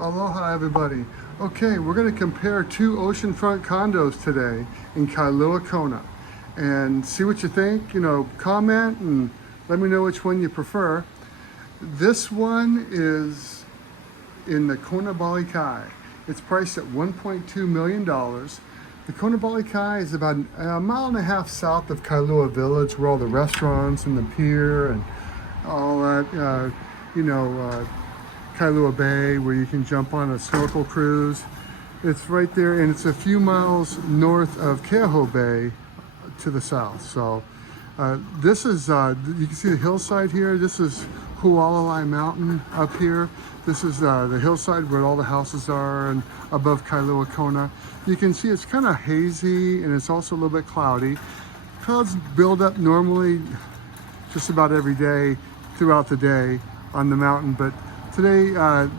Aloha everybody. Okay, we're going to compare two oceanfront condos today in Kailua-Kona and see what you think. Comment and let me know which one you prefer. This one is in the Kona Bali Kai. It's priced at $1.2 million. The Kona Bali Kai is about a mile and a half south of Kailua Village, where all the restaurants and the pier and all that, Kailua Bay, where you can jump on a snorkel cruise. It's right there, and it's a few miles north of Keaho Bay to the south. So this is, you can see the hillside here. This is Hualalai Mountain up here. This is the hillside where all the houses are and above Kailua-Kona. You can see it's kind of hazy and it's also a little bit cloudy. Clouds build up normally just about every day throughout the day on the mountain, but today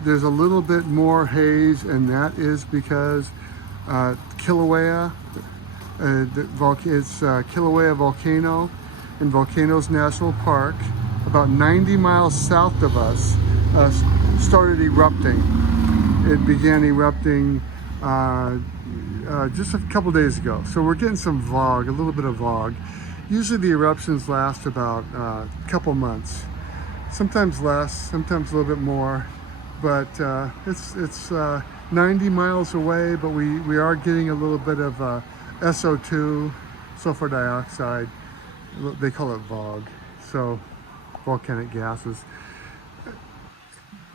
there's a little bit more haze, and that is because Kilauea, it's Kilauea Volcano in Volcanoes National Park, about 90 miles south of us, started erupting. It began erupting just a couple days ago. So we're getting some fog, a little bit of fog. Usually the eruptions last about a couple months. Sometimes less, sometimes a little bit more, but it's 90 miles away, but we are getting a little bit of SO2, sulfur dioxide. They call it VOG, so volcanic gases.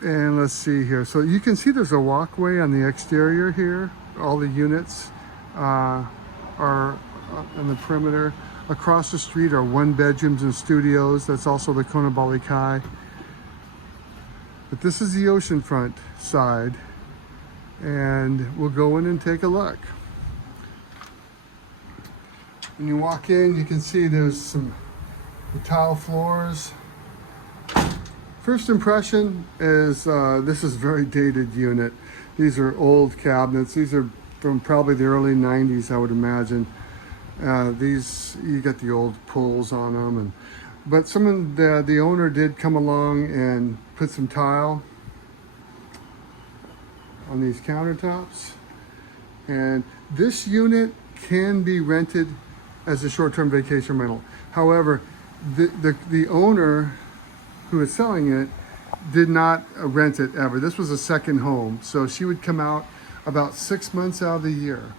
And let's see here. So you can see there's a walkway on the exterior here. All the units are on the perimeter. Across the street are one bedrooms and studios. That's also the Kona Bali Kai. But this is the oceanfront side, and we'll go in and take a look. When you walk in, you can see there's some tile floors. First impression is this is a very dated unit. These are old cabinets. These are from probably the early 90s, I would imagine. These, you got the old pulls on them, but the owner did come along and put some tile on these countertops. And this unit can be rented as a short-term vacation rental. However, the owner who is selling it did not rent it ever. This was a second home, so she would come out about 6 months out of the year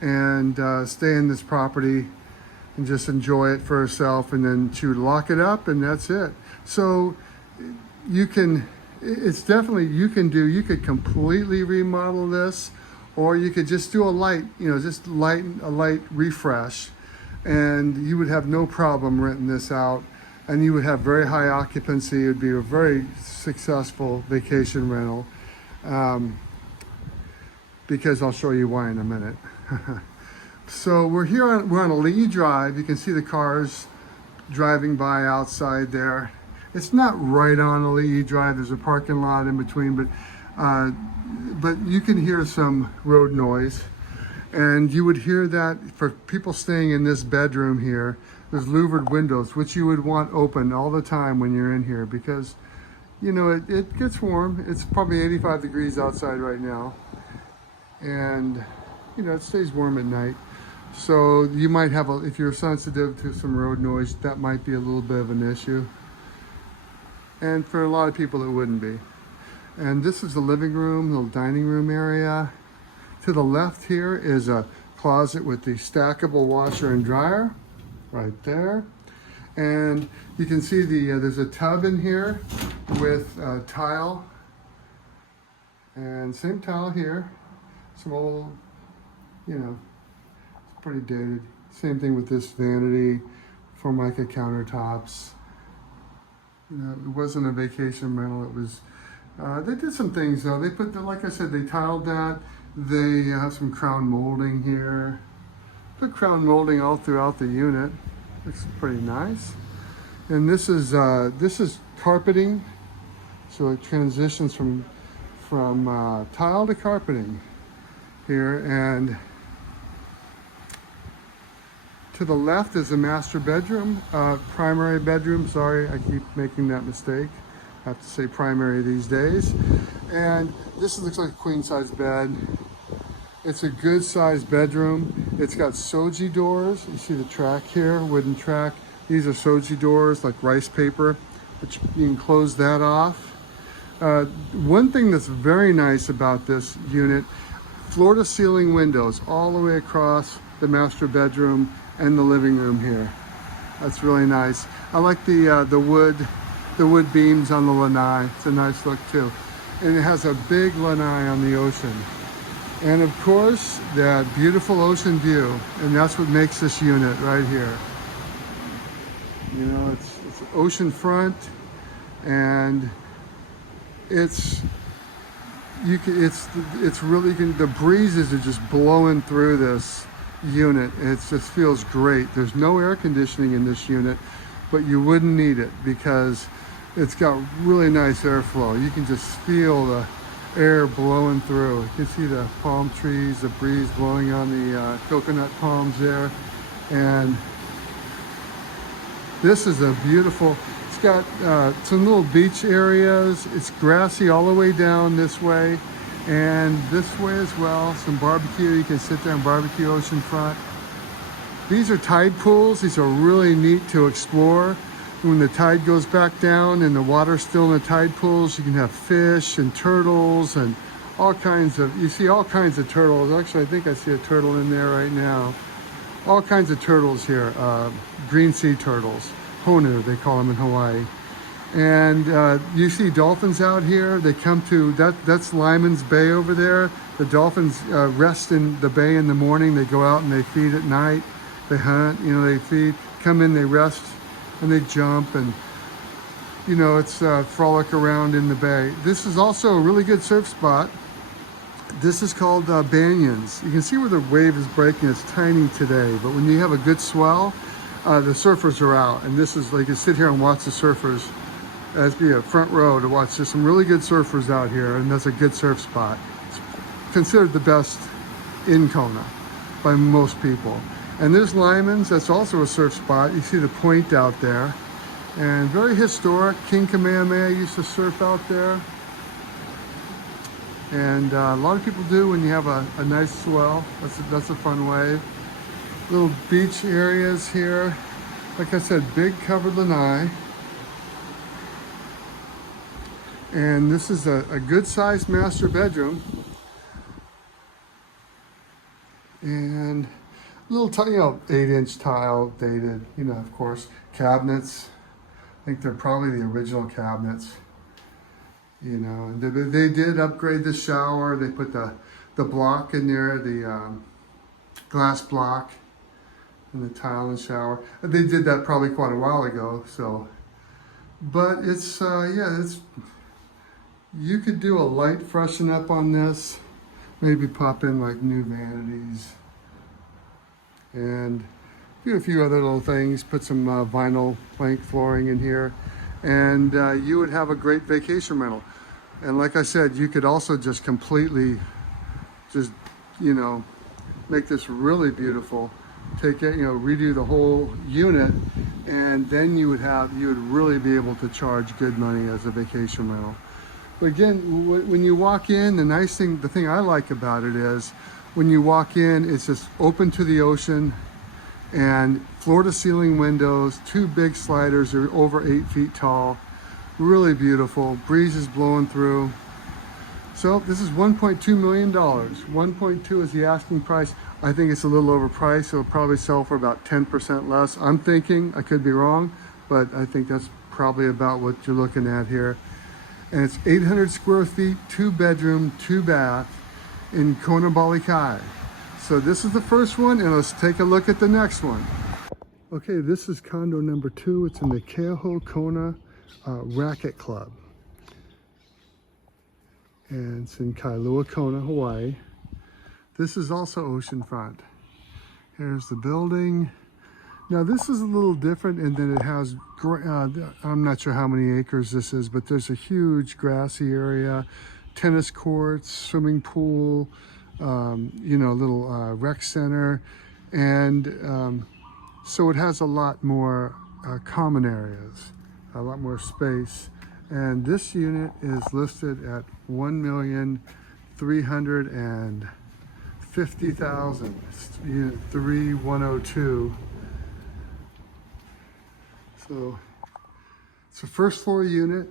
and stay in this property and just enjoy it for herself, and then she would lock it up, and that's it. So you can, it's definitely, you could completely remodel this, or you could just do a light refresh, and you would have no problem renting this out, and you would have very high occupancy. It would be a very successful vacation rental, because I'll show you why in a minute. So we're on Ali'i Drive. You can see the cars driving by outside there. It's not right on Ali'i Drive. There's a parking lot in between, but you can hear some road noise, and you would hear that for people staying in this bedroom here. There's louvered windows, which you would want open all the time when you're in here, because it gets warm. It's probably 85 degrees outside right now, and it stays warm at night. So you might have, if you're sensitive to some road noise, that might be a little bit of an issue. And for a lot of people, it wouldn't be. And this is the living room, the dining room area. To the left here is a closet with the stackable washer and dryer right there. And you can see there's a tub in here with tile, and same tile here. Some old, it's pretty dated. Same thing with this vanity, Formica countertops. It wasn't a vacation rental. It was, they did some things though. They put, like I said, they tiled that. They have some crown molding here. Put crown molding all throughout the unit. Looks pretty nice. And this is carpeting. So it transitions from tile to carpeting here. And to the left is a master bedroom, primary bedroom. Sorry, I keep making that mistake. I have to say primary these days. And this looks like a queen size bed. It's a good sized bedroom. It's got soji doors. You see the track here, wooden track. These are soji doors, like rice paper, but you can close that off. One thing that's very nice about this unit, floor to ceiling windows all the way across the master bedroom and the living room here. That's really nice. I like the wood beams on the lanai. It's a nice look too. And it has a big lanai on the ocean. And of course, that beautiful ocean view. And that's what makes this unit right here. You know, it's oceanfront, and it's really good. The breezes are just blowing through this unit. It just feels great. There's no air conditioning in this unit, but you wouldn't need it because it's got really nice airflow. You can just feel the air blowing through. You can see the palm trees, the breeze blowing on the coconut palms there. And this is a beautiful, it's got some little beach areas. It's grassy all the way down this way and this way as well. Some barbecue, you can sit there and barbecue oceanfront. These are tide pools. These are really neat to explore. When the tide goes back down and the water's still in the tide pools, you can have fish and turtles and all kinds of, you see all kinds of turtles. Actually, I think I see a turtle in there right now. All kinds of turtles here, green sea turtles, honu they call them in Hawaii. And you see dolphins out here. They come to, that's Lyman's Bay over there. The dolphins rest in the bay in the morning. They go out and they feed at night. They hunt, you know, they feed, come in, they rest, and they jump, and you know, it's frolic around in the bay. This is also a really good surf spot. This is called Banyans. You can see where the wave is breaking. It's tiny today, but when you have a good swell, the surfers are out, and this is like you sit here and watch the surfers. That'd be a front row to watch. There's some really good surfers out here, and that's a good surf spot. It's considered the best in Kona by most people. And there's Lyman's, that's also a surf spot. You see the point out there. And very historic. King Kamehameha used to surf out there. And a lot of people do when you have a nice swell. That's a fun wave. Little beach areas here. Like I said, big covered lanai. And this is a good sized master bedroom. And little, you know, 8-inch tile, dated, you know, of course. Cabinets. I think they're probably the original cabinets. You know, and they did upgrade the shower. They put the block in there, the glass block, and the tile in the shower. They did that probably quite a while ago. So, but it's yeah, it's. You could do a light freshen up on this. Maybe pop in like new vanities. And do a few other little things, put some vinyl plank flooring in here, and you would have a great vacation rental. And like I said, you could also just completely, just, you know, make this really beautiful. Take it, you know, redo the whole unit, and then you would really be able to charge good money as a vacation rental. But again, when you walk in, the thing I like about it is, when you walk in, it's just open to the ocean and floor to ceiling windows, 2 big sliders are over 8 feet tall. Really beautiful, breeze is blowing through. So this is $1.2 million. 1.2 is the asking price. I think it's a little overpriced, so it'll probably sell for about 10% less. I'm thinking, I could be wrong, but I think that's probably about what you're looking at here. And it's 800 square feet, 2 bedroom, 2 bath in Kona Bali Kai. So this is the first one, and let's take a look at the next one. Okay, this is condo number 2. It's in the Kailua-Kona Racquet Club. And it's in Kailua-Kona, Hawaii. This is also oceanfront. Here's the building. Now this is a little different in that it has, I'm not sure how many acres this is, but there's a huge grassy area, tennis courts, swimming pool, you know, little rec center. And so it has a lot more common areas, a lot more space. And this unit is listed at 1,350,000. Unit 3102. So it's a first floor unit.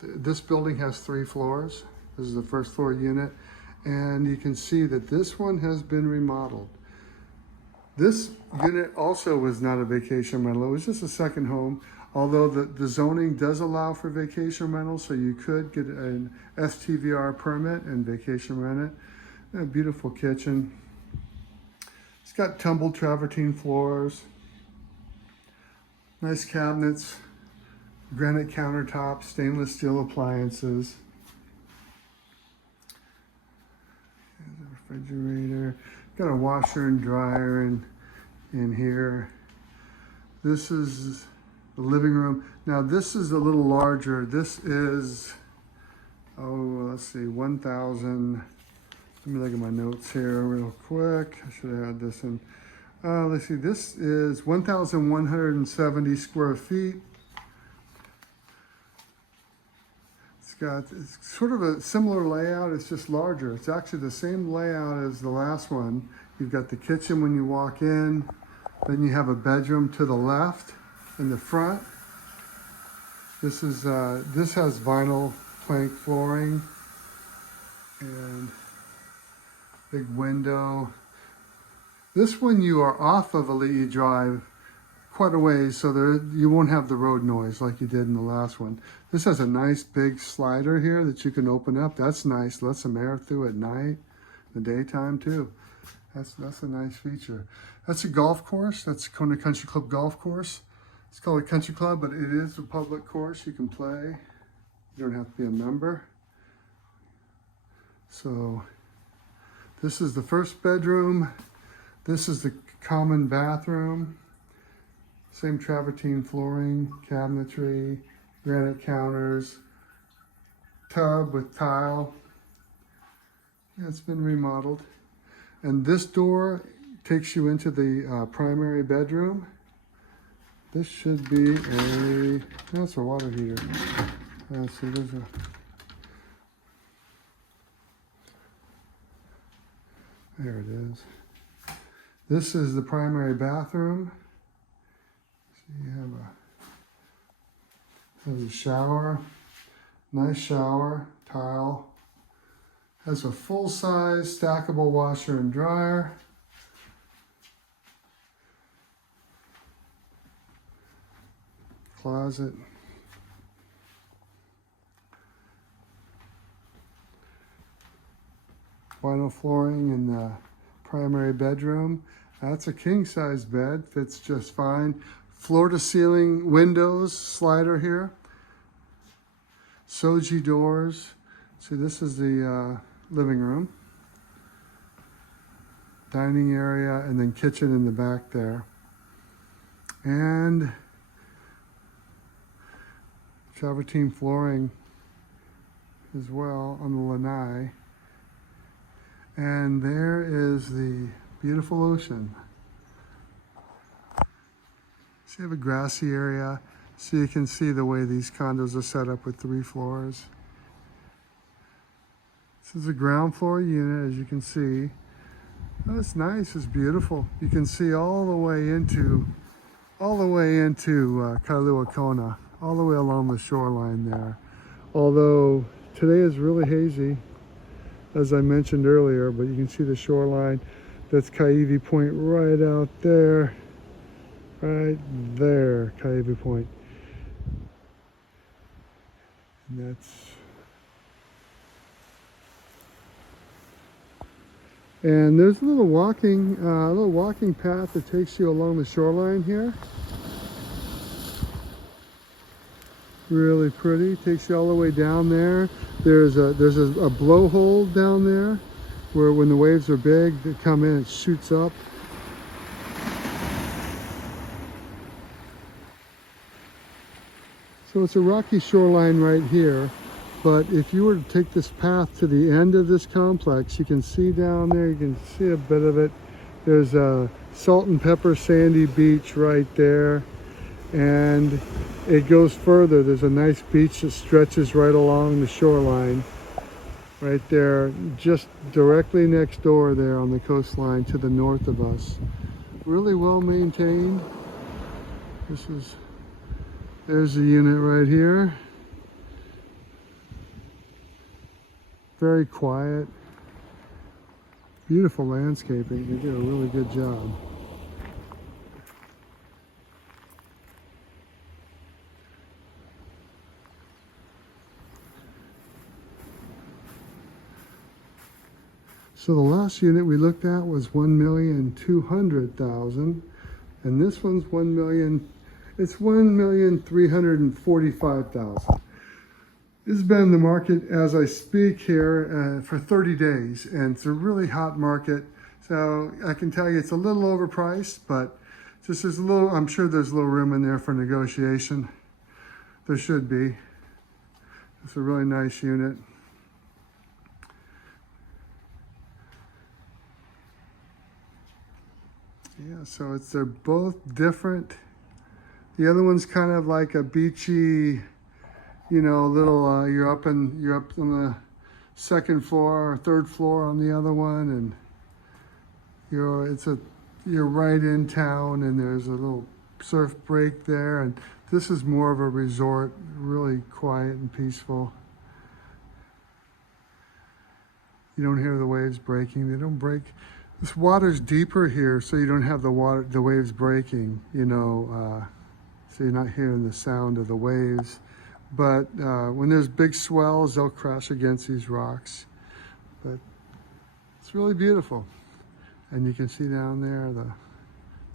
This building has 3 floors. This is the first floor unit, and you can see that this one has been remodeled. This unit also was not a vacation rental. It was just a second home, although the zoning does allow for vacation rental, so you could get an STVR permit and vacation rent it. A beautiful kitchen. It's got tumbled travertine floors, nice cabinets, granite countertops, stainless steel appliances. There's a refrigerator. Got a washer and dryer in here. This is the living room. Now this is a little larger. This is, let's see, 1,000. Let me look at my notes here real quick. I should have had this in. Let's see, this is 1,170 square feet. It's sort of a similar layout, it's just larger. It's actually the same layout as the last one. You've got the kitchen when you walk in, then you have a bedroom to the left in the front. This has vinyl plank flooring and big window. This one you are off of Ali'i Drive quite a ways, so you won't have the road noise like you did in the last one. This has a nice big slider here that you can open up. That's nice. Let some air through at night, the daytime too. That's a nice feature. That's a golf course. That's Kona Country Club golf course. It's called a country club, but it is a public course. You can play. You don't have to be a member. So this is the first bedroom. This is the common bathroom. Same travertine flooring, cabinetry, granite counters, tub with tile. Yeah, it's been remodeled. And this door takes you into the primary bedroom. This should be that's a water heater. Let's see, there it is. This is the primary bathroom. You have a shower, nice shower, tile. Has a full-size stackable washer and dryer. Closet. Vinyl flooring in the primary bedroom. That's a king-size bed, fits just fine. Floor-to-ceiling windows, slider here. Soji doors. See, this is the living room. Dining area, and then kitchen in the back there. And travertine flooring as well on the lanai. And there is the beautiful ocean. So you have a grassy area, so you can see the way these condos are set up with 3 floors. This is a ground floor unit, as you can see. Oh, it's nice, it's beautiful. You can see all the way into Kailua-Kona, all the way along the shoreline there. Although today is really hazy, as I mentioned earlier, but you can see the shoreline. That's Kaiwi Point right out there. Right there, Kaiwi Point. And there's a little walking path that takes you along the shoreline here. Really pretty. Takes you all the way down there. There's a blowhole down there where when the waves are big, they come in, it shoots up. So it's a rocky shoreline right here, but if you were to take this path to the end of this complex, you can see down there, you can see a bit of it. There's a salt and pepper sandy beach right there. and it goes further. There's a nice beach that stretches right along the shoreline, right there, just directly next door there on the coastline to the north of us. Really well maintained. There's the unit right here. Very quiet. Beautiful landscaping. They did a really good job. So the last unit we looked at was 1,200,000, and this one's 1,345,000. This has been the market as I speak here for 30 days, and it's a really hot market. So I can tell you it's a little overpriced, but just there's a little, I'm sure there's a little room in there for negotiation. There should be. It's a really nice unit. Yeah, so they're both different. The other one's kind of like a beachy, you know, little. You're up on the second floor or third floor on the other one, and you're right in town, and there's a little surf break there. And this is more of a resort, really quiet and peaceful. You don't hear the waves breaking. They don't break. This water's deeper here, so you don't have the waves breaking, you know, so you're not hearing the sound of the waves. But when there's big swells, they'll crash against these rocks. But it's really beautiful. And you can see down there the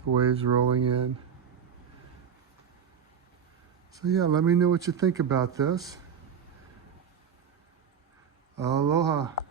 waves rolling in. So yeah, let me know what you think about this. Aloha.